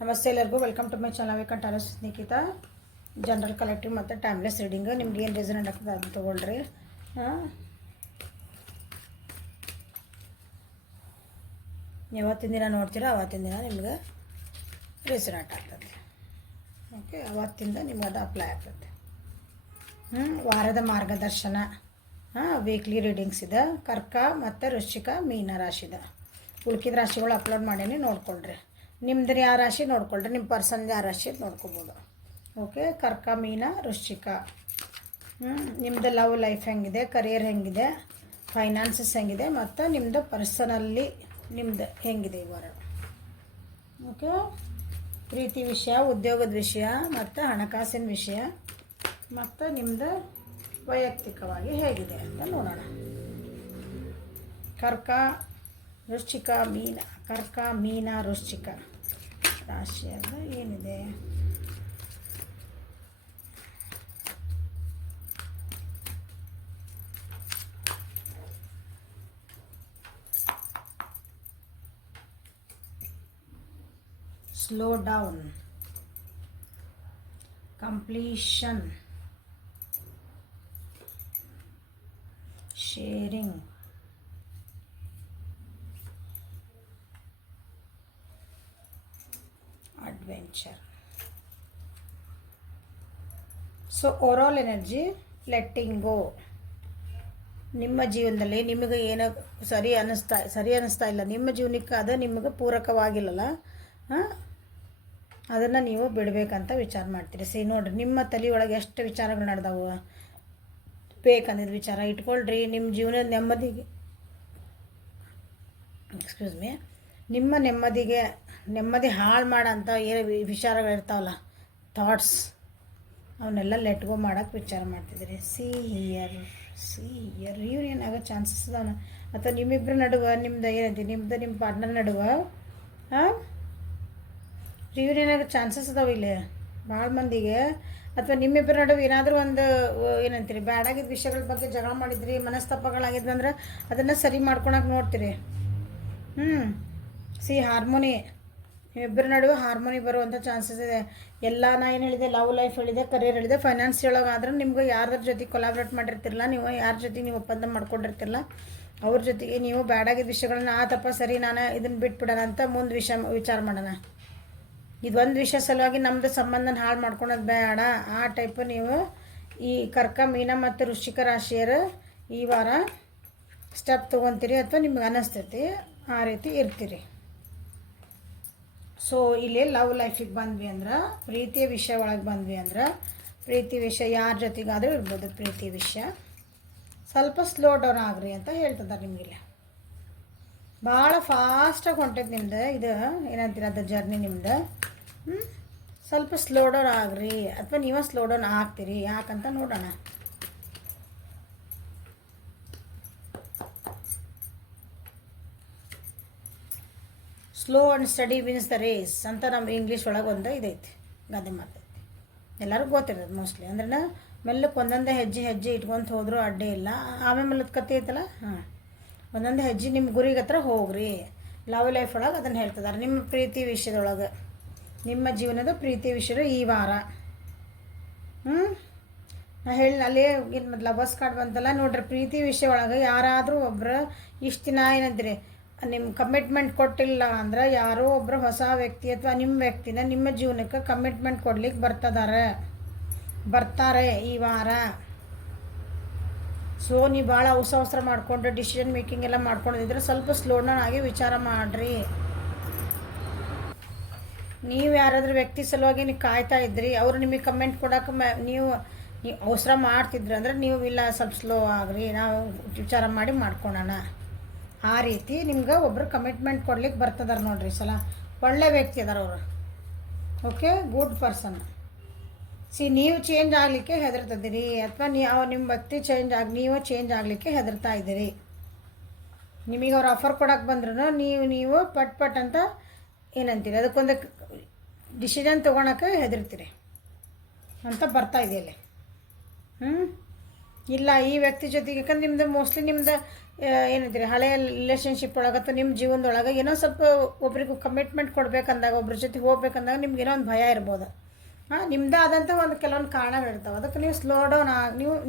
ನಮಸ್ತೆ ಎಲ್ಲರಿಗೂ welcome to my channel Taurus Nikhita general collective ಮತ್ತು ಟೈಮ್ಲೆಸ್ ರೀಡಿಂಗ್ ನಿಮ್ಗೆ ಏನು ರೆಸನೆಂಟ್ ಆಗ್ತದೆ ಅದು ತೊಗೊಳ್ರಿ. ಯಾವತ್ತಿನ ದಿನ ನೋಡ್ತೀರಾ ಅವತ್ತಿನ ದಿನ ನಿಮ್ಗೆ ರೆಸನೆಂಟ್ ಆಗ್ತದೆ. ಓಕೆ, ಅವತ್ತಿಂದ ನಿಮ್ಗೆ ಅದು ಅಪ್ಲೈ ಆಗ್ತದೆ. ವಾರದ ಮಾರ್ಗದರ್ಶನ, ವೀಕ್ಲಿ ರೀಡಿಂಗ್ಸ್ ಇದೆ. ಕರ್ಕ ಮತ್ತು ವೃಶ್ಚಿಕ ಮೀನ ರಾಶಿದ ಉಳ್ಕಿದ ರಾಶಿಗಳು ಅಪ್ಲೋಡ್ ಮಾಡೀನಿ, ನೋಡ್ಕೊಳ್ರಿ. ನಿಮ್ದು ಯಾವ ರಾಶಿ ನೋಡ್ಕೊಳ್ರಿ, ನಿಮ್ಮ ಪರ್ಸನ್ ಯಾವ ರಾಶಿ ನೋಡ್ಕೊಬೋದು. ಓಕೆ, ಕರ್ಕ ಮೀನ ವೃಶ್ಚಿಕ. ನಿಮ್ಮದು ಲವ್ ಲೈಫ್ ಹೆಂಗಿದೆ, ಕರಿಯರ್ ಹೆಂಗಿದೆ, ಫೈನಾನ್ಸಸ್ ಹೆಂಗಿದೆ, ಮತ್ತು ನಿಮ್ಮದು ಪರ್ಸನಲ್ಲಿ ನಿಮ್ಮದು ಹೆಂಗಿದೆ ಈ ವಾರ. ಓಕೆ, ಪ್ರೀತಿ ವಿಷಯ, ಉದ್ಯೋಗದ ವಿಷಯ ಮತ್ತು ಹಣಕಾಸಿನ ವಿಷಯ ಮತ್ತು ನಿಮ್ಮದು ವೈಯಕ್ತಿಕವಾಗಿ ಹೇಗಿದೆ ಅಂತ ನೋಡೋಣ. ಕರ್ಕ ವೃಶ್ಚಿಕ ಮೀನ, ಕರ್ಕ ಮೀನ ವೃಶ್ಚಿಕ ರಾಶಿಯಾದ ಏನಿದೆ. Slow down, completion, sharing, adventure. So overall energy letting go. ನಿಮ್ಮ ಜೀವನದಲ್ಲಿ ನಿಮಗೆ ಏನೋ ಸರಿ ಅನ್ನಿಸ್ತಾ ಇಲ್ಲ, ನಿಮ್ಮ ಜೀವನಕ್ಕೆ ಅದು ನಿಮಗೆ ಪೂರಕವಾಗಿಲ್ಲಲ್ಲ, ಅದನ್ನು ನೀವು ಬಿಡಬೇಕಂತ ವಿಚಾರ ಮಾಡ್ತೀರಿ. ನೋಡಿರಿ, ನಿಮ್ಮ ತಲೆಯೊಳಗೆ ಎಷ್ಟು ವಿಚಾರಗಳು ನಡೆದವು, ಬೇಕಂದಿದ್ದ ವಿಚಾರ ಇಟ್ಕೊಳ್ರಿ. ನಿಮ್ಮ ಜೀವನದ ನೆಮ್ಮದಿಗೆ ನಿಮ್ಮ ನೆಮ್ಮದಿ ಹಾಳು ಮಾಡೋಂಥ ಏನು ವಿಚಾರಗಳಿರ್ತಾವಲ್ಲ, ಥಾಟ್ಸ್, ಅವನ್ನೆಲ್ಲ ಲೆಟ್ ಗೋ ಮಾಡೋಕ್ಕೆ ವಿಚಾರ ಮಾಡ್ತಿದ್ದೀರಿ. ಸಿ ಹಿಯರ್ ರಿಯೂನಿಯನ್ ಆಗೋ ಚಾನ್ಸಸ್ ಅದಾವ. ಅಥವಾ ನಿಮ್ಮಿಬ್ಬರ ನಡುವೆ ನಿಮ್ದು ಏನೈತಿ, ನಿಮ್ಮ ಪಾರ್ಟ್ನರ್ ನಡುವೆ ರಿಯೂನಿಯನ್ ಆಗೋ ಚಾನ್ಸಸ್ ಅದಾವ ಇಲ್ಲಿ ಭಾಳ ಮಂದಿಗೆ. ಅಥವಾ ನಿಮ್ಮಿಬ್ಬರ ನಡುವೆ ಏನಾದರೂ ಒಂದು ಏನಂತೀರಿ, ಬ್ಯಾಡಾಗಿದ್ದ ವಿಷಯಗಳ ಬಗ್ಗೆ ಜಗಳ ಮಾಡಿದ್ರಿ, ಮನಸ್ತಪ್ಪಗಳಾಗಿದ್ವಿ ಅಂದ್ರೆ ಅದನ್ನು ಸರಿ ಮಾಡ್ಕೊಳಕ್ಕೆ ನೋಡ್ತೀರಿ. ಹಾರ್ಮೋನಿ, ಇಬ್ಬರ ನಡುವೆ ಹಾರ್ಮೋನಿ ಬರುವಂಥ ಚಾನ್ಸಸ್ ಇದೆ. ಎಲ್ಲ ನಾ ಏನು ಹೇಳಿದೆ, ಲವ್ ಲೈಫ್ ಹೇಳಿದೆ, ಕರಿಯರ್ ಹೇಳಿದೆ, ಫೈನಾನ್ಸ್ ಹೇಳೋಗಾದ್ರೆ ನಿಮ್ಗೆ ಯಾರ್ದ್ರ ಜೊತೆ ಕೊಲಾಬ್ರೇಟ್ ಮಾಡಿರ್ತಿರಲ್ಲ, ನೀವು ಯಾರ ಜೊತೆ ನೀವು ಒಪ್ಪಂದ ಮಾಡ್ಕೊಂಡಿರ್ತಿರಲ್ಲ, ಅವ್ರ ಜೊತೆಗೆ ನೀವು ಬ್ಯಾಡಾಗಿದ್ದ ವಿಷಯಗಳನ್ನ ಆತಪ್ಪ ಸರಿ ನಾನು ಇದನ್ನು ಬಿಟ್ಬಿಡೋಣ ಅಂತ ಮುಂದೆ ವಿಚಾರ ಮಾಡೋಣ. ಇದೊಂದು ವಿಷಯ ಸಲುವಾಗಿ ನಮ್ಮದು ಸಂಬಂಧನ ಹಾಳು ಮಾಡ್ಕೊಳೋದು ಬೇಡ. ಆ ಟೈಪು ನೀವು ಈ ಕರ್ಕ ಮೀನ ಮತ್ತು ವೃಶ್ಚಿಕ ರಾಶಿಯರು ಈ ವಾರ ಸ್ಟೆಪ್ ತೊಗೊತೀರಿ, ಅಥವಾ ನಿಮ್ಗೆ ಅನ್ನಿಸ್ತೈತಿ ಆ ರೀತಿ ಇರ್ತೀರಿ. ಸೊ ಇಲ್ಲಿ ಲವ್ ಲೈಫಿಗೆ ಬಂದ್ವಿ ಅಂದ್ರೆ, ಪ್ರೀತಿಯ ವಿಷಯ ಒಳಗೆ ಬಂದ್ವಿ ಅಂದ್ರೆ, ಪ್ರೀತಿ ವಿಷಯ ಯಾರ ಜೊತೆಗಾದರೂ ಇರ್ಬೋದು. ಪ್ರೀತಿ ವಿಷಯ ಸ್ವಲ್ಪ ಸ್ಲೋ ಡೌನ್ ಆಗ್ರಿ ಅಂತ ಹೇಳ್ತಿದ್ದಾರೆ ನಿಮಗಿಲ್ಲ. ಭಾಳ ಫಾಸ್ಟಾಗಿ ಹೊಂಟೈತೆ ನಿಮ್ದು ಇದು ಏನಂತೀರ, ಅದು ಜರ್ನಿ ನಿಮ್ದು. ಸ್ವಲ್ಪ ಸ್ಲೋ ಡೌನ್ ಆಗ್ರಿ, ಅಥವಾ ನೀವೇ ಸ್ಲೋ ಡೌನ್ ಆಗ್ತೀರಿ, ಯಾಕಂತ ನೋಡೋಣ. Slow and steady wins the race ಅಂತ ನಮ್ಮ ಇಂಗ್ಲೀಷ್ ಒಳಗೆ ಒಂದು ಇದೈತಿ, ಗಾದೆ ಮಾತೈತಿ, ಎಲ್ಲರಿಗೂ ಗೊತ್ತಿರೋದು ಮೋಸ್ಟ್ಲಿ. ಅಂದ್ರೆ ಮೆಲ್ಲಕ್ಕೆ ಒಂದೊಂದೇ ಹೆಜ್ಜೆ ಇಟ್ಕೊಂತ ಹೋದರೂ ಅಡ್ಡಿ ಇಲ್ಲ. ಆಮೇಲೆ ಮೆಲ್ಲದ ಕತೆ ಐತಲ್ಲ, ಒಂದೊಂದು ಹೆಜ್ಜೆ ನಿಮ್ಮ ಗುರಿಗೆ ಹತ್ರ ಹೋಗ್ರಿ. ಲವ್ ಲೈಫ್ ಒಳಗೆ ಅದನ್ನು ಹೇಳ್ತಿದ್ದಾರೆ. ನಿಮ್ಮ ಪ್ರೀತಿ ವಿಷಯದೊಳಗೆ, ನಿಮ್ಮ ಜೀವನದ ಪ್ರೀತಿ ವಿಷಯ ಈ ವಾರ. ನಾ ಹೇಳಿ ಅಲ್ಲಿ ಲವರ್ಸ್ ಕಾರ್ಡ್ ಬಂತಲ್ಲ ನೋಡ್ರಿ, ಪ್ರೀತಿ ವಿಷಯ ಒಳಗೆ ಯಾರಾದರೂ ಒಬ್ಬರು ಇಷ್ಟು ದಿನ ಏನಂತೀರಿ, ನಿಮ್ಮ ಕಮಿಟ್ಮೆಂಟ್ ಕೊಟ್ಟಿಲ್ಲ ಅಂದ್ರೆ ಯಾರೋ ಒಬ್ಬರು ಹೊಸ ವ್ಯಕ್ತಿ ಅಥವಾ ನಿಮ್ಮ ವ್ಯಕ್ತಿನ ನಿಮ್ಮ ಜೀವನಕ್ಕೆ ಕಮಿಟ್ಮೆಂಟ್ ಕೊಡ್ಲಿಕ್ಕೆ ಬರ್ತಾರೆ ಈ ವಾರ. ಸೊ ನೀವು ಭಾಳ ಅವಸರ ಮಾಡಿಕೊಂಡು ಡಿಸಿಷನ್ ಮೇಕಿಂಗ್ ಎಲ್ಲ ಮಾಡ್ಕೊಂಡಿದ್ರೆ ಸ್ವಲ್ಪ ಸ್ಲೋ ಡೌನ್ ಆಗಿ ವಿಚಾರ ಮಾಡಿರಿ. ನೀವು ಯಾರಾದ್ರೂ ವ್ಯಕ್ತಿ ಸಲುವಾಗಿ ನೀವು ಕಾಯ್ತಾ ಇದ್ರಿ, ಅವರು ನಿಮಗೆ ಕಮೆಂಟ್ ಕೊಡೋಕೆ ನೀವು ಅವಸರ ಮಾಡ್ತಿದ್ರಿ ಅಂದ್ರೆ ನೀವು ಇಲ್ಲ, ಸ್ವಲ್ಪ ಸ್ಲೋ ಆಗ್ರಿ, ನಾವು ವಿಚಾರ ಮಾಡಿ ಮಾಡ್ಕೊಳೋಣ. ಆ ರೀತಿ ನಿಮ್ಗೆ ಒಬ್ಬರು ಕಮಿಟ್ಮೆಂಟ್ ಕೊಡ್ಲಿಕ್ಕೆ ಬರ್ತದಾರೆ ನೋಡ್ರಿ ಈ ಸಲ. ಒಳ್ಳೆ ವ್ಯಕ್ತಿ ಅದಾರ ಅವರು. Okay, good person. ನೀವು ಚೇಂಜ್ ಆಗಲಿಕ್ಕೆ ಹೆದರ್ತಿದ್ದೀರಿ, ಅಥವಾ ನಿಮ್ಮ ವ್ಯಕ್ತಿ ನೀವು ಚೇಂಜ್ ಆಗಲಿಕ್ಕೆ ಹೆದರ್ತಾ ಇದ್ದೀರಿ. ನಿಮಗೆ ಅವ್ರು ಆಫರ್ ಕೊಡೋಕೆ ಬಂದ್ರೂ ನೀವು ಪಟ್ ಅಂತ ಏನಂತೀರಿ, ಅದಕ್ಕೊಂದು ಡಿಸಿಷನ್ ತೊಗೊಳಕ್ಕೆ ಹೆದರ್ತೀರಿ ಅಂತ ಬರ್ತಾ ಇದೆಯಲ್ಲಿ. ಇಲ್ಲ ಈ ವ್ಯಕ್ತಿ ಜೊತೆಗೆ, ಯಾಕಂದ್ರೆ ನಿಮ್ಮದು ಮೋಸ್ಟ್ಲಿ ನಿಮ್ಮದು ಏನಂತೀರಿ ಹಳೆಯ ರಿಲೇಷನ್ಶಿಪ್ ಒಳಗೆ ಅಥವಾ ನಿಮ್ಮ ಜೀವನದೊಳಗೆ ಏನೋ ಸ್ವಲ್ಪ ಒಬ್ರಿಗೂ ಕಮಿಟ್ಮೆಂಟ್ ಕೊಡಬೇಕಂದಾಗ ಒಬ್ರ ಜೊತೆಗೆ ಹೋಗ್ಬೇಕಂದಾಗ ನಿಮ್ಗೆ ಏನೋ ಒಂದು ಭಯ ಇರ್ಬೋದು. ನಿಮ್ಮದೇ ಆದಂಥ ಒಂದು ಕೆಲವೊಂದು ಕಾರಣಗಳಿರ್ತಾವೆ. ಅದಕ್ಕೆ ನೀವು ಸ್ಲೋ ಡೌನ್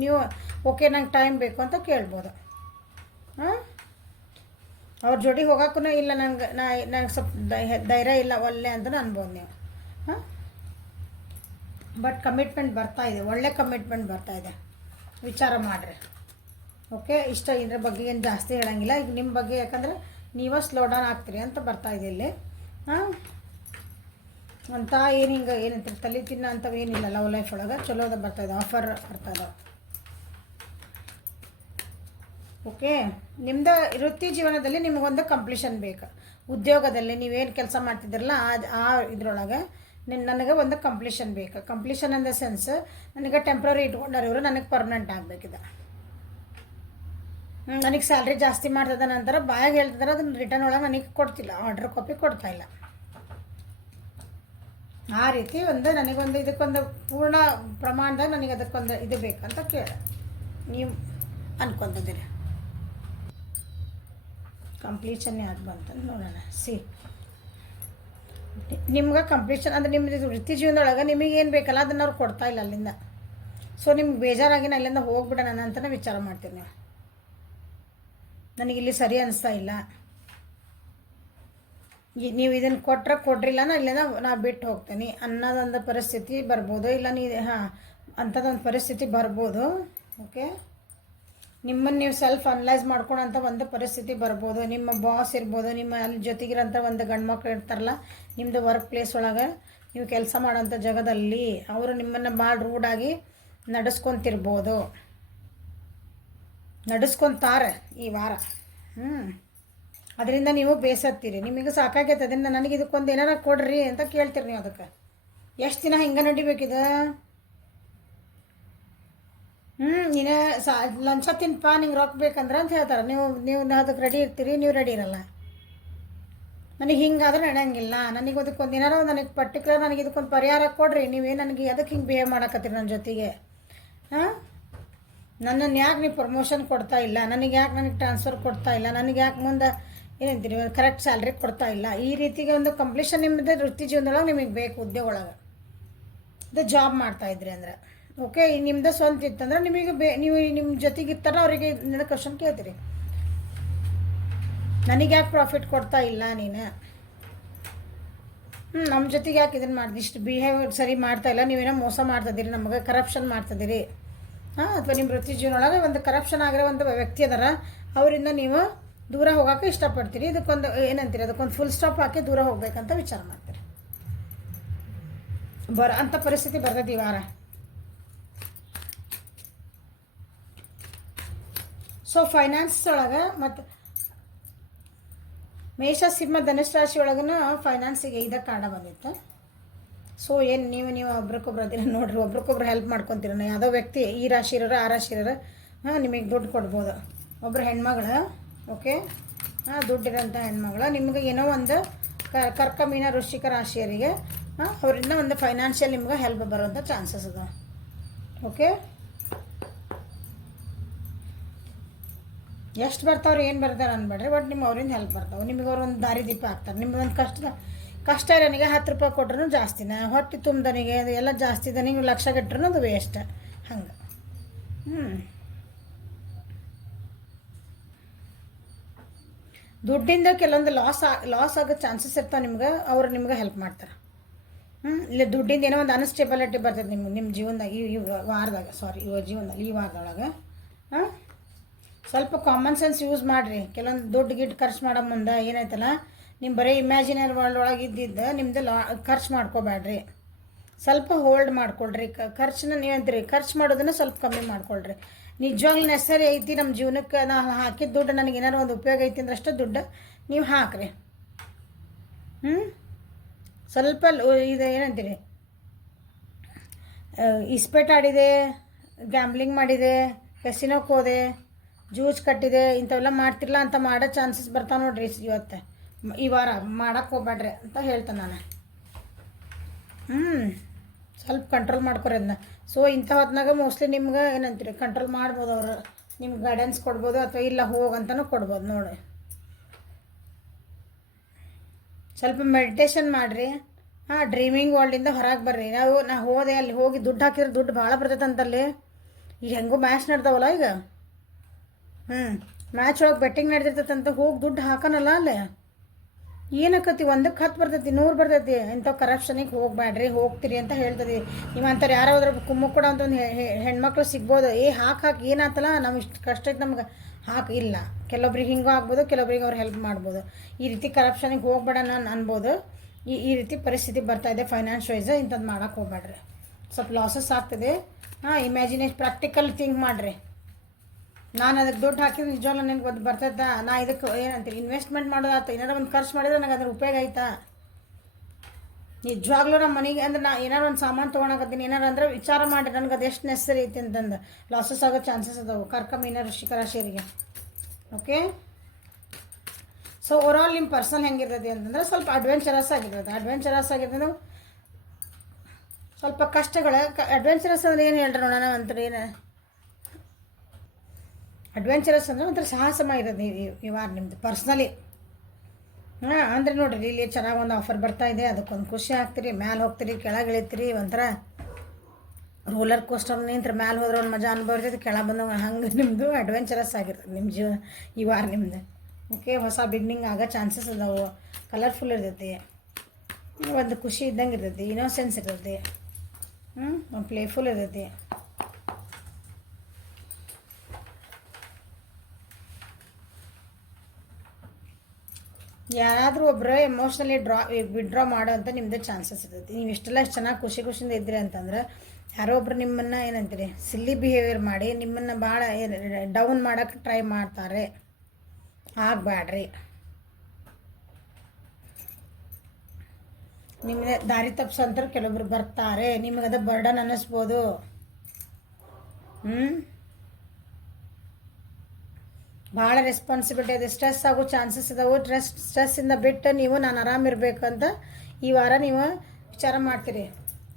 ನೀವು ಓಕೆ ನಂಗೆ ಟೈಮ್ ಬೇಕು ಅಂತ ಕೇಳ್ಬೋದು. ಅವ್ರ ಜೋಡಿ ಹೋಗೋಕ್ಕೂ ಇಲ್ಲ ನಂಗೆ ಸ್ವಲ್ಪ ಧೈರ್ಯ ಇಲ್ಲ ಒಳ್ಳೆ ಅಂತ ಅನ್ಬೋದು ನೀವು. ಬಟ್ ಕಮಿಟ್ಮೆಂಟ್ ಬರ್ತಾಯಿದೆ, ಒಳ್ಳೆ ಕಮಿಟ್ಮೆಂಟ್ ಬರ್ತಾಯಿದೆ, ವಿಚಾರ ಮಾಡಿರಿ. ಓಕೆ, ಇಷ್ಟ ಇದ್ರ ಬಗ್ಗೆ ಏನು ಜಾಸ್ತಿ ಹೇಳೋಂಗಿಲ್ಲ. ಈಗ ನಿಮ್ಮ ಬಗ್ಗೆ ಯಾಕಂದರೆ ನೀವೇ ಸ್ಲೋ ಡೌನ್ ಆಗ್ತೀರಿ ಅಂತ ಬರ್ತಾಯಿದೆ ಇಲ್ಲಿ. ಅಂತ ಏನು ಹಿಂಗೆ ಏನಂತಾರೆ ತಲೆ ತಿನ್ನೋ ಅಂಥವು ಏನಿಲ್ಲ ಲವ್ ಲೈಫ್ ಒಳಗೆ. ಚಲೋದ ಬರ್ತಾಯಿದೆ, ಆಫರ್ ಬರ್ತಾಯಿದೆ. ಓಕೆ, ನಿಮ್ಮದು ವೃತ್ತಿ ಜೀವನದಲ್ಲಿ ನಿಮಗೊಂದು ಕಂಪ್ಲೀಷನ್ ಬೇಕು. ಉದ್ಯೋಗದಲ್ಲಿ ನೀವೇನು ಕೆಲಸ ಮಾಡ್ತಿದ್ದೀರಲ್ಲ ಆ ಇದರೊಳಗೆ ನನಗೆ ಒಂದು ಕಂಪ್ಲೀಷನ್ ಬೇಕು. ಕಂಪ್ಲೀಷನ್ ಇನ್ ದ ಸೆನ್ಸ್ ನನಗೆ ಟೆಂಪ್ರರಿ ಇಟ್ಕೊಂಡಾರೆ ಇವರು, ನನಗೆ ಪರ್ಮನೆಂಟ್ ಆಗಬೇಕಿದೆ. ನನಗೆ ಸ್ಯಾಲ್ರಿ ಜಾಸ್ತಿ ಮಾಡ್ತದ ನಂತರ ಬಾಯಾಗಿ ಹೇಳ್ತಿದ್ದಾರೆ, ಅದನ್ನು ರಿಟರ್ನ್ ಒಳಗೆ ನನಗೆ ಕೊಡ್ತಿಲ್ಲ, ಆರ್ಡ್ರ್ ಕಾಪಿ ಕೊಡ್ತಾಯಿಲ್ಲ. ಆ ರೀತಿ ಒಂದು ನನಗೊಂದು ಇದಕ್ಕೊಂದು ಪೂರ್ಣ ಪ್ರಮಾಣದಾಗ ನನಗೆ ಅದಕ್ಕೊಂದು ಇದು ಬೇಕಂತ ನೀವು ಅನ್ಕೊತಿದ್ದೀರಿ. ಕಂಪ್ಲೀಷನ್ನೇ ಅದು ಬಂತಂದು ನೋಡೋಣ. ನಿಮ್ಗೆ ಕಂಪ್ಲೀಷನ್ ಅಂದರೆ ನಿಮ್ಮದು ವೃತ್ತಿ ಜೀವನದೊಳಗೆ ನಿಮಗೇನು ಬೇಕಲ್ಲ ಅದನ್ನು ಅವ್ರು ಕೊಡ್ತಾಯಿಲ್ಲ ಅಲ್ಲಿಂದ. ಸೊ ನಿಮ್ಗೆ ಬೇಜಾರಾಗಿ ನಾನು ಅಲ್ಲಿಂದ ಹೋಗ್ಬಿಡೋಣ ಅಂತಲೇ ವಿಚಾರ ಮಾಡ್ತೀನಿ ನೀವು. ನನಗಿಲ್ಲಿ ಸರಿ ಅನಿಸ್ತಾ ಇಲ್ಲ, ನೀವು ಇದನ್ನು ಕೊಡ್ರಿಲ್ಲ ಇಲ್ಲಿಂದ ನಾ ಬಿಟ್ಟು ಹೋಗ್ತೀನಿ ಅನ್ನೋದೊಂದು ಪರಿಸ್ಥಿತಿ ಬರ್ಬೋದು. ಇಲ್ಲ ಅಂಥದ್ದೊಂದು ಪರಿಸ್ಥಿತಿ ಬರ್ಬೋದು. ಓಕೆ, ನಿಮ್ಮನ್ನು ನೀವು ಸೆಲ್ಫ್ ಅನಲೈಸ್ ಮಾಡ್ಕೊಳೋಂಥ ಒಂದು ಪರಿಸ್ಥಿತಿ ಬರ್ಬೋದು. ನಿಮ್ಮ ಬಾಸ್ ಇರ್ಬೋದು, ನಿಮ್ಮ ಅಲ್ಲಿ ಜೊತೆಗಿರೋಂಥ ಒಂದು ಗಂಡ್ಮಕ್ಳು ಇರ್ತಾರಲ್ಲ ನಿಮ್ಮದು ವರ್ಕ್ ಪ್ಲೇಸ್ ಒಳಗೆ ನೀವು ಕೆಲಸ ಮಾಡೋಂಥ ಜಾಗದಲ್ಲಿ ಅವರು ನಿಮ್ಮನ್ನು ಭಾಳ ರೂಡಾಗಿ ನಡೆಸ್ಕೊತಾರೆ ಈ ವಾರ. ಅದರಿಂದ ನೀವು ಬೇಸತ್ತೀರಿ, ನಿಮಗೆ ಸಾಕಾಗೈತೆ ಅದರಿಂದ ನನಗೆ ಇದಕ್ಕೊಂದು ಏನಾರ ಕೊಡ್ರಿ ಅಂತ ಕೇಳ್ತೀರಿ ನೀವು. ಅದಕ್ಕೆ ಎಷ್ಟು ದಿನ ಹಿಂಗೆ ನಡಿಬೇಕಿದೆ? ನೀನು ಲಂಚ ತಿನ್ಪ ನಿಂಗೆ ರೊಕ್ಕ ಬೇಕಂದ್ರೆ ಅಂತ ಹೇಳ್ತಾರೆ. ನೀವು ಅದಕ್ಕೆ ರೆಡಿ ಇರ್ತೀರಿ, ನೀವು ರೆಡಿ ಇರಲ್ಲ. ನನಗೆ ಹಿಂಗಾದ್ರೆ ನಡೆಯಂಗಿಲ್ಲ, ನನಗೆ ಅದಕ್ಕೊಂದು ಏನಾರ ನನಗೆ ಪರ್ಟಿಕ್ಯುಲರ್ ನನಗೆ ಇದಕ್ಕೊಂದು ಪರಿಹಾರ ಕೊಡ್ರಿ. ನೀವೇ ನನಗೆ ಅದಕ್ಕೆ ಹಿಂಗೆ ಬಿಹೇವ್ ಮಾಡಕತ್ತೀರಿ ನನ್ನ ಜೊತೆಗೆ. ನನ್ನನ್ನು ಯಾಕೆ ನೀವು ಪ್ರಮೋಷನ್ ಕೊಡ್ತಾ ಇಲ್ಲ, ನನಗೆ ಯಾಕೆ ಟ್ರಾನ್ಸ್ಫರ್ ಕೊಡ್ತಾ ಇಲ್ಲ, ನನಗೆ ಯಾಕೆ ಮುಂದೆ ಏನಂತೀರಿ ಕರೆಕ್ಟ್ ಸ್ಯಾಲ್ರಿ ಕೊಡ್ತಾ ಇಲ್ಲ. ಈ ರೀತಿಗೆ ಒಂದು ಕಂಪ್ಲೀಷನ್ ನಿಮ್ಮದು ವೃತ್ತಿ ಜೀವನದೊಳಗೆ ನಿಮಗೆ ಬೇಕು. ಉದ್ಯೋಗ ಒಳಗೆ ಇದು ಜಾಬ್ ಮಾಡ್ತಾಯಿದ್ರಿ ಅಂದರೆ ಓಕೆ, ನಿಮ್ಮದು ಸ್ವಂತ ಇತ್ತಂದ್ರೆ ನಿಮಗೆ ನೀವು ನಿಮ್ಮ ಜೊತೆಗೆ ಇರ್ತಾರ ಅವರಿಗೆ ಕ್ವಶನ್ ಕೇಳ್ತೀರಿ, ನನಗೆ ಯಾಕೆ ಪ್ರಾಫಿಟ್ ಕೊಡ್ತಾ ಇಲ್ಲ ನೀನು, ನಮ್ಮ ಜೊತೆಗೆ ಯಾಕೆ ಇದನ್ನು ಮಾಡಿದೆ, ಇಷ್ಟು ಬಿಹೇವಿಯರ್ ಸರಿ ಮಾಡ್ತಾ ಇಲ್ಲ, ನೀವೇನೋ ಮೋಸ ಮಾಡ್ತಿದ್ದೀರಿ, ನಮಗೆ ಕರಪ್ಷನ್ ಮಾಡ್ತಿದ್ದೀರಿ. ಅಥವಾ ನಿಮ್ಮ ವೃತ್ತಿ ಜೀವನೊಳಗೆ ಒಂದು ಕರಪ್ಷನ್ ಆಗಿರೋ ಒಂದು ವ್ಯಕ್ತಿ ಅದಾರ, ಅವರಿಂದ ನೀವು ದೂರ ಹೋಗೋಕೆ ಇಷ್ಟಪಡ್ತೀರಿ. ಇದಕ್ಕೊಂದು ಏನಂತೀರಿ, ಅದಕ್ಕೊಂದು ಫುಲ್ ಸ್ಟಾಪ್ ಹಾಕಿ ದೂರ ಹೋಗ್ಬೇಕಂತ ವಿಚಾರ ಮಾಡ್ತೀರಿ. ಅಂಥ ಪರಿಸ್ಥಿತಿ ಬರ್ತದೆ ಈ ವಾರ. ಸೊ ಫೈನಾನ್ಸ್ ಒಳಗೆ ಮತ್ತು ಮೇಷ ಸಿಂಹ ಧನುಷ್ ರಾಶಿ ಒಳಗೂ ಫೈನಾನ್ಸಿಗೆ ಇದಕ್ಕೆ ಕಾರಣ ಬಂದಿತ್ತು. ಸೊ ಏನು ನೀವು ಒಬ್ರಿಗೊಬ್ರು ಅದಿರ ನೋಡ್ರಿ, ಒಬ್ರಿಗೊಬ್ರು ಹೆಲ್ಪ್ ಮಾಡ್ಕೊತೀರ. ಯಾವುದೋ ವ್ಯಕ್ತಿ ಈ ರಾಶಿ ಇರೋರು ಆ ರಾಶಿ ಇರೋರು ನಿಮಗೆ ದುಡ್ಡು ಕೊಡ್ಬೋದು. ಒಬ್ಬರು ಹೆಣ್ಮಗಳು ಓಕೆ, ದುಡ್ಡಿರೋಂಥ ಹೆಣ್ಮಗಳು ನಿಮ್ಗೆ ಏನೋ ಒಂದು ಕರ್ಕ ಮೀನ ವೃಶ್ಚಿಕ ರಾಶಿಯರಿಗೆ ಅವರಿಂದ ಒಂದು ಫೈನಾನ್ಷಿಯಲ್ ನಿಮ್ಗೆ ಹೆಲ್ಪ್ ಬರೋಂಥ ಚಾನ್ಸಸ್ ಅದ. ಓಕೆ, ಎಷ್ಟು ಬರ್ತಾವ್ರು ಏನು ಬರ್ತಾರೆ ಅನ್ಬೇಡ್ರಿ, ಬಟ್ ನಿಮ್ಮ ಅವರಿಂದ ಹೆಲ್ಪ್ ಬರ್ತಾವೆ. ನಿಮಗೆ ಅವ್ರು ಒಂದು ದಾರಿ ದೀಪ ಆಗ್ತಾರೆ. ನಿಮ್ಗೆ ಒಂದು ಕಷ್ಟ ಇರೋನಿಗೆ 10 ರೂಪಾಯಿ ಕೊಟ್ರೂ ಜಾಸ್ತಿನ, ಹೊಟ್ಟೆ ತುಂಬ್ದನಿಗೆ ಅದು ಎಲ್ಲ ಜಾಸ್ತಿ ದನಿಗೆ ಲಕ್ಷ ಗಟ್ಟರೂ ಅದು ವೇಸ್ಟ್. ಹಂಗೆ ದುಡ್ಡಿಂದ ಕೆಲವೊಂದು ಲಾಸ್ ಆಗೋ ಚಾನ್ಸಸ್ ಇರ್ತಾವೆ ನಿಮ್ಗೆ. ಅವ್ರು ನಿಮ್ಗೆ ಹೆಲ್ಪ್ ಮಾಡ್ತಾರೆ. ಇಲ್ಲ ದುಡ್ಡಿಂದ ಏನೋ ಒಂದು ಅನ್ಸ್ಟೇಬಲಿಟಿ ಬರ್ತದೆ ನಿಮ್ಮ ಜೀವನದಾಗ ಈ ವಾರದಾಗ, ಈ ವಾರದೊಳಗೆ ಸ್ವಲ್ಪ ಕಾಮನ್ ಸೆನ್ಸ್ ಯೂಸ್ ಮಾಡಿರಿ. ಕೆಲವೊಂದು ದುಡ್ಡು ಗಿಡ್ಡು ಖರ್ಚು ಮಾಡೋ ಮುಂದೆ ಏನಾಯ್ತಲ್ಲ, ನಿಮ್ಮ ಬರೀ ಇಮ್ಯಾಜಿನರಿ ವರ್ಲ್ಡ್ ಒಳಗೆ ನಿಮ್ಮದು ಖರ್ಚು ಮಾಡ್ಕೋಬೇಡ್ರಿ. ಸ್ವಲ್ಪ ಹೋಲ್ಡ್ ಮಾಡ್ಕೊಳ್ರಿ. ಖರ್ಚನ್ನ ನೀವಂತೀರಿ ಖರ್ಚು ಮಾಡೋದನ್ನು ಸ್ವಲ್ಪ ಕಮ್ಮಿ ಮಾಡ್ಕೊಳ್ರಿ. ನಿಜವಾಗ್ಲೂ ನೆಸರಿ ಐತಿ ನಮ್ಮ ಜೀವನಕ್ಕೆ, ನಾವು ಹಾಕಿದ ದುಡ್ಡು ನನಗೆ ಏನಾರು ಒಂದು ಉಪಯೋಗ ಐತಿ ಅಂದ್ರೆ ಅಷ್ಟು ದುಡ್ಡು ನೀವು ಹಾಕ್ರಿ. ಸ್ವಲ್ಪ ಇದು ಏನಂತೀರಿ, ಇಸ್ಪೇಟ್ ಆಡಿದೆ, ಗ್ಯಾಂಬ್ಲಿಂಗ್ ಮಾಡಿದೆ, ಕೆಸಿನೋಕ್ಕೆ ಹೋದೆ, ಜ್ಯೂಸ್ ಕಟ್ಟಿದೆ, ಇಂಥವೆಲ್ಲ ಮಾಡ್ತಿರಲ್ಲ ಅಂತ ಮಾಡೋ ಚಾನ್ಸಸ್ ಬರ್ತಾವೆ ನೋಡ್ರಿ ಇವತ್ತು ಈ ವಾರ. ಮಾಡೋಕ್ಕೆ ಹೋಗ್ಬೇಡ್ರಿ ಅಂತ ಹೇಳ್ತೇನೆ ನಾನು. ಸ್ವಲ್ಪ ಕಂಟ್ರೋಲ್ ಮಾಡ್ಕೊರಿ ಅದನ್ನ. ಸೊ ಇಂಥ ಹೊತ್ನಾಗ ಮೋಸ್ಟ್ಲಿ ನಿಮ್ಗೆ ಏನಂತೀರಿ ಕಂಟ್ರೋಲ್ ಮಾಡ್ಬೋದು ಅವರು. ನಿಮ್ಗೆ ಗೈಡೆನ್ಸ್ ಕೊಡ್ಬೋದು ಅಥವಾ ಇಲ್ಲ ಹೋಗಂತನೂ ಕೊಡ್ಬೋದು ನೋಡಿ. ಸ್ವಲ್ಪ ಮೆಡಿಟೇಷನ್ ಮಾಡಿರಿ. ಡ್ರೀಮಿಂಗ್ ವರ್ಲ್ಡಿಂದ ಹೊರಗೆ ಬರ್ರಿ. ನಾ ಹೋದೆ ಅಲ್ಲಿ ಹೋಗಿ ದುಡ್ಡು ಹಾಕಿದ್ರೆ ದುಡ್ಡು ಭಾಳ ಬರ್ತೈತೆ ಅಂತಲ್ಲಿ. ಈಗ ಹೆಂಗೂ ಮ್ಯಾಚ್ ನಡ್ದಾವಲ್ಲ ಈಗ. ಮ್ಯಾಚ್ ಒಳಗೆ ಬೆಟ್ಟಿಂಗ್ ನಡ್ದಿರ್ತೈತಂತ ಹೋಗಿ ದುಡ್ಡು ಹಾಕೋಣಲ್ಲ ಅಲ್ಲೇ. ಏನಕ್ಕತಿ 1ಕ್ಕೆ 10 ಬರ್ತೈತಿ, 100 ಬರ್ತೈತಿ. ಇಂಥ ಕರಪ್ಷನಿಗೆ ಹೋಗ್ಬೇಡ್ರಿ, ಹೋಗ್ತೀರಿ ಅಂತ ಹೇಳ್ತದೆ. ನೀವು ಅಂತಾರೆ ಯಾರಾದ್ರೂ ಕುಮ್ಮು ಕೂಡ ಅಂತ ಒಂದು ಹೆಣ್ಮಕ್ಳು ಸಿಗ್ಬೋದು. ಹಾಕಿ ಏನಾತಲ್ಲ, ನಾವು ಇಷ್ಟು ಕಷ್ಟ ಐತೆ ನಮ್ಗೆ ಇಲ್ಲ. ಕೆಲವೊಬ್ರಿಗೆ ಹಿಂಗೂ ಆಗ್ಬೋದು, ಕೆಲವೊಬ್ರಿಗೆ ಅವ್ರು ಹೆಲ್ಪ್ ಮಾಡ್ಬೋದು. ಈ ರೀತಿ ಕರಪ್ಷನಿಗೆ ಹೋಗ್ಬೇಡ ನಾನು ಅನ್ಬೋದು. ಈ ರೀತಿ ಪರಿಸ್ಥಿತಿ ಬರ್ತಾಯಿದೆ ಫೈನಾನ್ಸ್ ವೈಸ್. ಇಂಥದ್ದು ಮಾಡೋಕ್ಕೆ ಹೋಗ್ಬೇಡ್ರಿ, ಸ್ವಲ್ಪ ಲಾಸಸ್ ಆಗ್ತದೆ. ಇಮ್ಯಾಜಿನೇಷನ್ ಪ್ರಾಕ್ಟಿಕಲ್ ಥಿಂಕ್ ಮಾಡಿರಿ. ನಾನು ಅದಕ್ಕೆ ದುಡ್ಡು ಹಾಕಿದ್ರೆ ನಿಜವಲ್ಲ ನನಗೆ ಒಂದು ಬರ್ತೈತ, ನಾ ಇದಕ್ಕೆ ಏನಂತೀರಿ ಇನ್ವೆಸ್ಟ್ಮೆಂಟ್ ಮಾಡೋದಾಯ್ತು, ಏನಾರು ಒಂದು ಖರ್ಚು ಮಾಡಿದ್ರೆ ನನಗೆ ಅದ್ರ ಉಪಯೋಗ ಆಯ್ತಾ. ನಿಜವಾಗ್ಲೂ ನಮ್ಮ ಮನೆಗೆ ಅಂದ್ರೆ ನಾ ಏನಾರು ಒಂದು ಸಾಮಾನು ತೊಗೊಳಕತ್ತೀನಿ ಏನಾರು ಅಂದ್ರೆ ವಿಚಾರ ಮಾಡಿ ನನಗೆ ಅದು ಎಷ್ಟು ನೆಸರಿ ಐತಿ ಅಂತಂದು. ಲಾಸಸ್ ಆಗೋ ಚಾನ್ಸಸ್ ಅದಾವೆ ಕರ್ಕಮೀನ ವೃಶ್ಚಿಕ ರಾಶಿಯರಿಗೆ. ಓಕೆ, ಸೊ ಓವರಾಲ್ ನಿಮ್ಮ ಪರ್ಸನಲ್ ಹೆಂಗಿರ್ತೈತಿ ಅಂತಂದ್ರೆ ಸ್ವಲ್ಪ ಅಡ್ವೆಂಚರಸ್ ಆಗಿರ್ತದೆ. ಅಡ್ವೆಂಚರಸ್ ಆಗಿರ್ತದೆ, ಸ್ವಲ್ಪ ಕಷ್ಟಗಳು. ಅಡ್ವೆಂಚರಸ್ ಅಂದ್ರೆ ಏನು ಹೇಳ್ರಿ ನೋಡೋಣ ಅಂತಾರೆ. ಏನು ಅಡ್ವೆಂಚರಸ್ ಅಂದರೆ ಒಂಥರ ಸಾಹಸಮ ಇರೋದು ಈ ವಾರ ನಿಮ್ಮದು ಪರ್ಸ್ನಲಿ. ಅಂದರೆ ನೋಡಿರಿ ಇಲ್ಲಿ ಚೆನ್ನಾಗಿ ಒಂದು ಆಫರ್ ಬರ್ತಾಯಿದೆ, ಅದಕ್ಕೊಂದು ಖುಷಿ ಆಗ್ತೀರಿ. ಮ್ಯಾಲೆ ಹೋಗ್ತೀರಿ, ಕೆಳಗೆ ಇಳಿತೀರಿ, ಒಂಥರ ರೋಲರ್ ಕೋಸ್ಟರ್ ನಿಂತ್ರೆ ಮ್ಯಾಲೆ ಹೋದ್ರೆ ಒಂದು ಮಜಾ ಅನುಭವ ಇರ್ತೈತಿ, ಕೆಳಗೆ ಬಂದಾಗ ಹಂಗೆ ನಿಮ್ಮದು ಅಡ್ವೆಂಚರಸ್ ಆಗಿರ್ತದೆ ನಿಮ್ಮ ಜೀವನ ಈ ವಾರ ನಿಮ್ಮದು. ಓಕೆ, ಹೊಸ ಬಿಗ್ನಿಂಗ್ ಆಗೋ ಚಾನ್ಸಸ್ ಅದಾವೆ. ಕಲರ್ಫುಲ್ ಇರ್ತೈತಿ, ಒಂದು ಖುಷಿ ಇದ್ದಂಗೆ ಇರ್ತೈತಿ, ಇನೋಸೆನ್ಸ್ ಇರ್ತೈತಿ, ಒಂದು ಪ್ಲೇಫುಲ್ ಇರ್ತೈತಿ. ಯಾರಾದರೂ ಒಬ್ಬರು ಎಮೋಷ್ನಲಿ ವಿಡ್ರಾ ಮಾಡೋ ಅಂತ ನಿಮ್ಮದೇ ಚಾನ್ಸಸ್ ಇರ್ತೈತಿ. ನೀವು ಇಷ್ಟೆಲ್ಲ ಚೆನ್ನಾಗಿ ಖುಷಿಯಿಂದ ಇದ್ರಿ ಅಂತಂದ್ರೆ ಯಾರೋ ಒಬ್ರು ನಿಮ್ಮನ್ನು ಏನಂತೀರಿ ಸಿಲ್ಲಿ ಬಿಹೇವಿಯರ್ ಮಾಡಿ ನಿಮ್ಮನ್ನು ಭಾಳ ಡೌನ್ ಮಾಡೋಕ್ಕೆ ಟ್ರೈ ಮಾಡ್ತಾರೆ. ಆಗಬೇಡ್ರಿ. ನಿಮ್ಮದೇ ದಾರಿ ತಪ್ಪಿಸೋಂಥವ್ರು ಕೆಲವೊಬ್ರು ಬರ್ತಾರೆ. ನಿಮಗದ ಬರ್ಡನ್ ಅನ್ನಿಸ್ಬೋದು. ಭಾಳ ರೆಸ್ಪಾನ್ಸಿಬಿಲಿಟಿ ಇದೆ, ಸ್ಟ್ರೆಸ್ ಆಗೋ ಚಾನ್ಸಸ್ ಇದಾವೆ. ಸ್ಟ್ರೆಸ್ಸಿಂದ ಬಿಟ್ಟು ನೀವು ನಾನು ಆರಾಮಿರ್ಬೇಕಂತ ಈ ವಾರ ನೀವು ವಿಚಾರ ಮಾಡ್ತೀರಿ.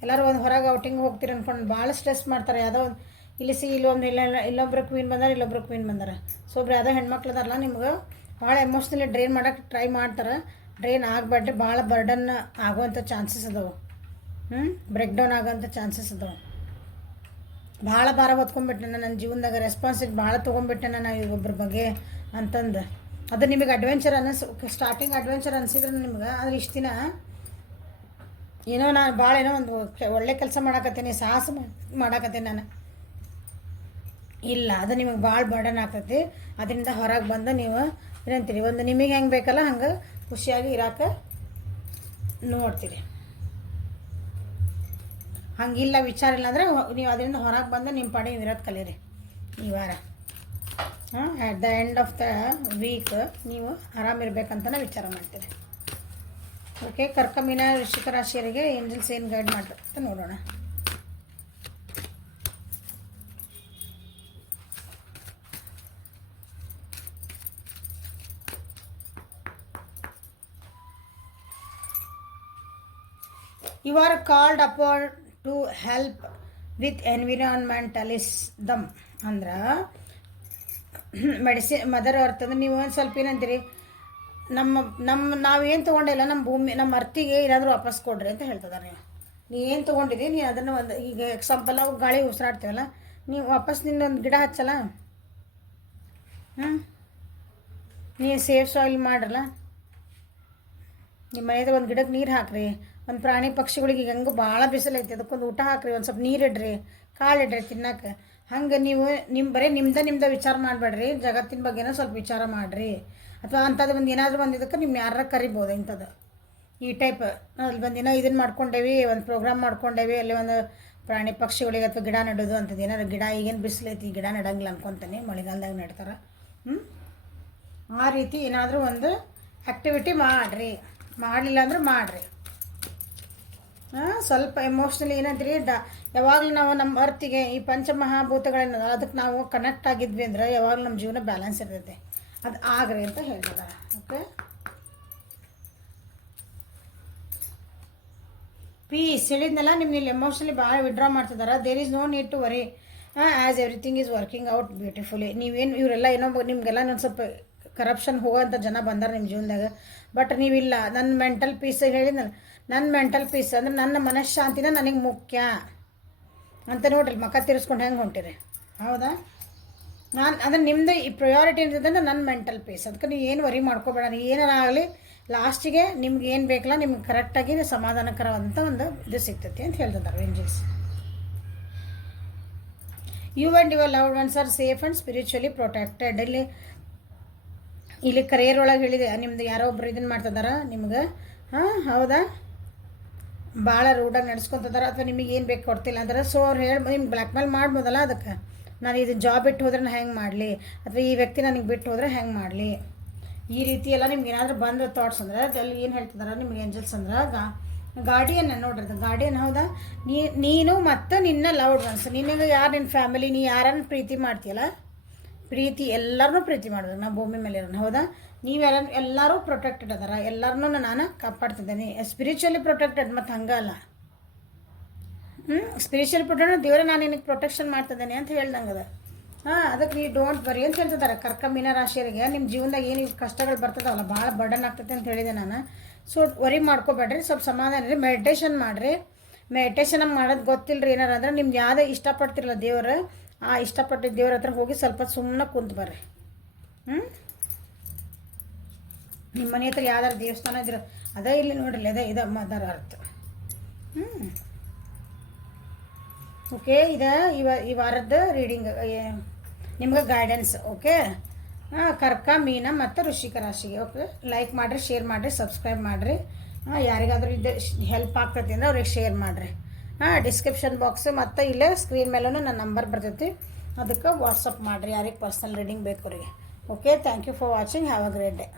ಎಲ್ಲರೂ ಒಂದು ಹೊರಗೆ ಔಟಿಂಗ್ ಹೋಗ್ತೀರಿ ಅಂದ್ಕೊಂಡು ಭಾಳ ಸ್ಟ್ರೆಸ್ ಮಾಡ್ತಾರೆ. ಯಾವುದೋ ಒಂದು ಇಲ್ಲೊಂದು ಇಲ್ಲೊಬ್ರು ಕ್ವೀನ್ ಬಂದಾರೆ, ಇಲ್ಲೊಬ್ರು ಕ್ವೀನ್ ಬಂದಾರೆ. ಸೊ ಒಬ್ರು ಯಾವುದೋ ಹೆಣ್ಮಕ್ಳು ಅದಾರಲ್ಲ ನಿಮ್ಗೆ ಭಾಳ ಎಮೋಷ್ನಲಿ ಡ್ರೈನ್ ಮಾಡೋಕ್ಕೆ ಟ್ರೈ ಮಾಡ್ತಾರೆ. ಡ್ರೈನ್ ಆಗಬೇಡ್ರಿ, ಭಾಳ ಬರ್ಡನ್ ಆಗುವಂಥ ಚಾನ್ಸಸ್ ಅದಾವೆ. ಬ್ರೇಕ್ ಡೌನ್ ಆಗೋವಂಥ ಚಾನ್ಸಸ್ ಅದಾವೆ. ಭಾಳ ಭಾರ ಹೊತ್ಕೊಂಡ್ಬಿಟ್ಟೆ ನನ್ನ ಜೀವನದಾಗ, ರೆಸ್ಪಾನ್ಸಿಬಿಲಿಟಿ ಭಾಳ ತೊಗೊಂಡ್ಬಿಟ್ಟೆ ನಾನು ಒಬ್ಬರ ಬಗ್ಗೆ ಅಂತಂದು. ಅದು ನಿಮಗೆ ಅಡ್ವೆಂಚರ್ ಸ್ಟಾರ್ಟಿಂಗ್ ಅಡ್ವೆಂಚರ್ ಅನಿಸಿದ್ರೆ ನಿಮ್ಗೆ, ಆದರೆ ಇಷ್ಟು ದಿನ ಏನೋ ನಾನು ಭಾಳ ಏನೋ ಒಂದು ಒಳ್ಳೆ ಕೆಲಸ ಮಾಡಾಕತ್ತೀನಿ, ಸಾಹಸ ಮಾಡಾಕತ್ತೀನಿ ನಾನು. ಇಲ್ಲ, ಅದು ನಿಮಗೆ ಭಾಳ ಬರ್ಡನ್ ಆಗ್ತೈತಿ. ಅದರಿಂದ ಹೊರಗೆ ಬಂದು ನೀವು ಏನಂತೀರಿ ಒಂದು ನಿಮಗೆ ಹೆಂಗೆ ಬೇಕಲ್ಲ ಹಂಗೆ ಖುಷಿಯಾಗಿ ಇರೋಕೆ ನೋಡ್ತೀರಿ. ಹಂಗಿಲ್ಲ ವಿಚಾರ ಇಲ್ಲ ಅಂದರೆ ನೀವು ಅದರಿಂದ ಹೊರಗೆ ಬಂದು ನಿಮ್ಮ ಪಾಡಿ ಇರೋದು ಕಲೀರಿ ಈ ವಾರ. At the end of the week ನೀವು ಆರಾಮಿರ್ಬೇಕಂತಲೇ ವಿಚಾರ ಮಾಡ್ತೀರಿ. ಓಕೆ, ಕರ್ಕಮೀನ ವೃಶ್ಚಿಕ ರಾಶಿಯರಿಗೆ ಏಂಜಲ್ಸ್ ಏನು ಗೈಡ್ ಮಾಡ್ತಾರೆ ಅಂತ ನೋಡೋಣ. You are called upon to help with environmentalism ಅಂದ್ರೆ ಮದರ್ ಅರ್ಥ ಅಂದ್ರೆ ನೀವು ಒಂದು ಸ್ವಲ್ಪ ಏನಂತೀರಿ ನಾವೇನು ತೊಗೊಂಡಿಲ್ಲ ನಮ್ಮ ಭೂಮಿ ನಮ್ಮ ಅರ್ಥಿಗೆ ಏನಾದರೂ ವಾಪಸ್ ಕೊಡ್ರಿ ಅಂತ ಹೇಳ್ತಿದ್ದಾರೆ. ನೀವು ಏನು ತೊಗೊಂಡಿರಿ ನೀವು ಅದನ್ನು ಒಂದು ಈಗ ಎಕ್ಸಾಂಪಲ್ ನಾವು ಗಾಳಿ ಉಸಿರಾಡ್ತೀವಲ್ಲ, ನೀವು ವಾಪಸ್ ನಿನ್ನೊಂದು ಗಿಡ ಹಚ್ಚಲ್ಲ, ನೀವು ಸೇಫ್ ಸಾಯಿಲ್ ಮಾಡ್ರಲ್ಲ, ನಿಮ್ಮ ಮನೆಯದಾಗ ಒಂದು ಗಿಡಕ್ಕೆ ನೀರು ಹಾಕ್ರಿ. ಒಂದು ಪ್ರಾಣಿ ಪಕ್ಷಿಗಳಿಗೆ ಈಗ ಹೆಂಗೂ ಭಾಳ ಬಿಸಿಲೈತಿ, ಅದಕ್ಕೊಂದು ಊಟ ಹಾಕ್ರಿ, ಒಂದು ಸ್ವಲ್ಪ ನೀರಿಡ್ರಿ, ಕಾಳಿಡ್ರಿ ತಿನ್ನಕ್ಕೆ. ಹಂಗೆ ನೀವು ಬರೀ ನಿಮ್ದ ವಿಚಾರ ಮಾಡಬೇಡ್ರಿ, ಜಗತ್ತಿನ ಬಗ್ಗೆನೂ ಸ್ವಲ್ಪ ವಿಚಾರ ಮಾಡಿರಿ. ಅಥವಾ ಅಂಥದ್ದು ಒಂದು ಏನಾದರೂ ಒಂದು ಇದಕ್ಕೆ ನಿಮ್ಮ ಯಾರ ಕರಿಬೋದು ಇಂಥದ್ದು ಈ ಟೈಪ್. ಅಲ್ಲಿ ಒಂದು ದಿನ ಇದನ್ನು ಮಾಡ್ಕೊಂಡೇವಿ, ಒಂದು ಪ್ರೋಗ್ರಾಮ್ ಮಾಡ್ಕೊಂಡೇವಿ, ಅಲ್ಲಿ ಒಂದು ಪ್ರಾಣಿ ಪಕ್ಷಿಗಳಿಗೆ ಅಥವಾ ಗಿಡ ನೆಡೋದು ಅಂಥದ್ದು ಏನಾದ್ರು ಗಿಡ ಈಗೇನು ಬಿಸಿಲೈತಿ ಗಿಡ ನೆಡಂಗಿಲ್ಲ ಅನ್ಕೊತಾನೆ, ಮಳೆಗಾಲದಾಗ ನೆಡ್ತಾರೆ. ಆ ರೀತಿ ಏನಾದರೂ ಒಂದು ಆ್ಯಕ್ಟಿವಿಟಿ ಮಾಡಿರಿ. ಮಾಡಲಿಲ್ಲ ಅಂದ್ರೆ ಮಾಡಿರಿ. ಸ್ವಲ್ಪ ಎಮೋಷ್ನಲಿ ಏನಂತೀರಿ ಯಾವಾಗಲೂ ನಾವು ನಮ್ಮ ಅರ್ಥಿಗೆ ಈ ಪಂಚಮಹಾಭೂತಗಳನ್ನ ಅದಕ್ಕೆ ನಾವು ಕನೆಕ್ಟ್ ಆಗಿದ್ವಿ ಅಂದ್ರೆ ಯಾವಾಗಲೂ ನಮ್ಮ ಜೀವನ ಬ್ಯಾಲೆನ್ಸ್ ಇರ್ತೈತೆ. ಅದು ಆಗ್ರಿ ಅಂತ ಹೇಳ್ತಿದ್ದಾರೆ. ಓಕೆ, ಪೀಸ್ ಹೇಳಿದ್ನೆಲ್ಲ ನಿಮ್ಗೆ ಇಲ್ಲಿ ಎಮೋಷ್ನಲಿ ಭಾಳ ವಿಡ್ರಾ ಮಾಡ್ತಿದ್ದಾರೆ. There is no need to worry. As everything is working out beautifully. ನೀವೇನು ಇವರೆಲ್ಲ ಏನೋ ನಿಮಗೆಲ್ಲ ಒಂದು ಸ್ವಲ್ಪ ಕರಪ್ಷನ್ ಹೋಗೋಂಥ ಜನ ಬಂದಾರೆ ನಿಮ್ಮ ಜೀವನದಾಗ. ಬಟ್ ನೀವಿಲ್ಲ, ನನ್ನ ಮೆಂಟಲ್ ಪೀಸ್ ಹೇಳಿದ್ನಲ್ಲ, ನನ್ನ ಮೆಂಟಲ್ ಪೀಸ್ ಅಂದರೆ ನನ್ನ ಮನಃಶಾಂತಿನ ನನಗೆ ಮುಖ್ಯ ಅಂತ ನೋಡ್ರಿ. ಮಕ್ಕ ತಿರ್ಸ್ಕೊಂಡು ಹೆಂಗೆ ಹೊಂಟಿರಿ, ಹೌದಾ? ನಾನು ಅಂದರೆ ನಿಮ್ಮದು ಈ ಪ್ರಯಾರಿಟಿ ಇರ್ತದೆ ನನ್ನ ಮೆಂಟಲ್ ಪೀಸ್. ಅದಕ್ಕೆ ನೀವು ಏನು ವರಿ ಮಾಡ್ಕೋಬೇಡ. ನೀವು ಏನಾರ ಆಗಲಿ ಲಾಸ್ಟಿಗೆ ನಿಮ್ಗೆ ಏನು ಬೇಕಲ್ಲ ನಿಮ್ಗೆ ಕರೆಕ್ಟಾಗಿ ಸಮಾಧಾನಕರವಂಥ ಒಂದು ಇದು ಸಿಗ್ತೈತಿ ಅಂತ ಹೇಳ್ತಿದ್ದಾರೆ angels. You and your loved ones are safe and spiritually protected. ಇಲ್ಲಿ ಕರಿಯರ್ ಒಳಗೆ ಹೇಳಿದೆ, ನಿಮ್ದು ಯಾರೋ ಒಬ್ರು ಇದನ್ನು ಮಾಡ್ತಿದಾರ ನಿಮ್ಗೆ, ಹಾಂ ಹೌದಾ, ಭಾಳ ರೂಢಾಗಿ ನಡೆಸ್ಕೊತಿದಾರೆ ಅಥವಾ ನಿಮಗೆ ಏನು ಬೇಕು ಕೊಡ್ತಿಲ್ಲ ಅಂದ್ರೆ. ಸೊ ಅವ್ರು ನಿಮ್ಗೆ ಬ್ಲ್ಯಾಕ್ ಮೇಲ್ ಮಾಡ್ಬೋದಲ್ಲ. ಅದಕ್ಕೆ ನಾನು ಇದು ಜಾಬ್ ಬಿಟ್ಟು ಹೋದ್ರೆ ನಾನು ಹೆಂಗೆ ಮಾಡಲಿ, ಅಥವಾ ಈ ವ್ಯಕ್ತಿ ನನಗೆ ಬಿಟ್ಟು ಹೋದರೆ ಹೆಂಗೆ ಮಾಡಲಿ, ಈ ರೀತಿ ಎಲ್ಲ ನಿಮ್ಗೆ ಏನಾದರೂ ಬಂದ ಥಾಟ್ಸ್ ಅಂದ್ರೆ ಅಲ್ಲಿ ಏನು ಹೇಳ್ತಿದಾರೆ ನಿಮ್ಗೆ ಏಂಜಲ್ಸ್ ಅಂದ್ರೆ ಗಾರ್ಡಿಯನ್ ನೋಡ್ರಿ. ಅದು ಗಾರ್ಡಿಯನ್, ಹೌದಾ? ನೀನು ಮತ್ತು ನಿನ್ನ ಲವ್ಡ್ ಒನ್ಸ್, ನಿನಗೆ ಯಾರು ನಿನ್ನ ಫ್ಯಾಮಿಲಿ, ನೀ ಯಾರನ್ನು ಪ್ರೀತಿ ಮಾಡ್ತೀಯಲ್ಲ, ಪ್ರೀತಿ ಎಲ್ಲರನ್ನೂ ಪ್ರೀತಿ ಮಾಡ್ಬೇಕು ನಾವು ಭೂಮಿ ಮೇಲೆ ಇರೋಣ, ಹೌದಾ? ನೀವೆಲ್ಲ ಎಲ್ಲರೂ ಪ್ರೊಟೆಕ್ಟೆಡ್ ಅದಾರ, ಎಲ್ಲರನ್ನೂ ನಾನು ಕಾಪಾಡ್ತಿದ್ದೇನೆ. ಸ್ಪಿರಿಚುವಲಿ ಪ್ರೊಟೆಕ್ಟೆಡ್, ಮತ್ತು ಹಂಗಲ್ಲ. ಸ್ಪಿರಿಚುವಲ್ ಪ್ರೊಟೆಕ್ಟ್ ದೇವರೇ ನಾನು ನಿನಗೆ ಪ್ರೊಟೆಕ್ಷನ್ ಮಾಡ್ತಿದ್ದೇನೆ ಅಂತ ಹೇಳ್ದಂಗೆ ಅದ. ಅದಕ್ಕೆ ನೀವು ಡೋಂಟ್ ವರಿ ಅಂತ ಹೇಳ್ತಿದ್ದಾರೆ. ಕರ್ಕ ಮೀನ ರಾಶಿಯರಿಗೆ ನಿಮ್ಮ ಜೀವನದಾಗ ಏನು ಕಷ್ಟಗಳು ಬರ್ತದವಲ್ಲ, ಭಾಳ ಬರ್ಡನ್ ಆಗ್ತೈತೆ ಅಂತ ಹೇಳಿದೆ ನಾನು. ಸೊ ವರಿ ಮಾಡ್ಕೋಬೇಡ್ರಿ, ಸ್ವಲ್ಪ ಸಮಾಧಾನ ರೀ. ಮೆಡಿಟೇಷನ್ ಮಾಡಿರಿ. ಮೆಡಿಟೇಷನ್ ಮಾಡೋದು ಗೊತ್ತಿಲ್ಲ ರೀ ಏನಾರು ಅಂದ್ರೆ ನಿಮ್ಗೆ ಯಾವುದೇ ಇಷ್ಟಪಡ್ತಿರಲ್ಲ ದೇವರು, ಆ ಇಷ್ಟಪಟ್ಟಿದ್ದ ದೇವ್ರ ಹತ್ರ ಹೋಗಿ ಸ್ವಲ್ಪ ಸುಮ್ಮನೆ ಕುಂತು ಬರ್ರಿ. ನಿಮ್ಮ ಮನೆ ಹತ್ರ ಯಾವ್ದಾರು ದೇವಸ್ಥಾನ ಇದ್ರೆ ಅದೇ ಇಲ್ಲಿ ನೋಡ್ರಿ, ಅದೇ ಇದು ಮದರ್ ಅರ್ಥ. ಓಕೆ, ಇದು ಈ ವಾರದ ರೀಡಿಂಗ್ ನಿಮ್ಗೆ ಗೈಡೆನ್ಸ್. ಓಕೆ, ಕರ್ಕ ಮೀನ ಮತ್ತು ವೃಶ್ಚಿಕ ರಾಶಿಗೆ. ಓಕೆ, ಲೈಕ್ ಮಾಡಿರಿ, ಶೇರ್ ಮಾಡಿರಿ, ಸಬ್ಸ್ಕ್ರೈಬ್ ಮಾಡಿರಿ. ಯಾರಿಗಾದ್ರೂ ಇದು ಹೆಲ್ಪ್ ಆಗ್ತೈತಿ ಅಂದ್ರೆ ಅವ್ರಿಗೆ ಶೇರ್ ಮಾಡಿರಿ. ಡಿಸ್ಕ್ರಿಪ್ಷನ್ ಬಾಕ್ಸ್ ಮತ್ತು ಇಲ್ಲೇ ಸ್ಕ್ರೀನ್ ಮೇಲೂ ನನ್ನ ನಂಬರ್ ಬರ್ತೈತಿ, ಅದಕ್ಕೆ ವಾಟ್ಸಪ್ ಮಾಡಿರಿ ಯಾರಿಗೆ ಪರ್ಸ್ನಲ್ ರೀಡಿಂಗ್ ಬೇಕು ಅವ್ರಿಗೆ. Okay, thank you for watching. Have a great day.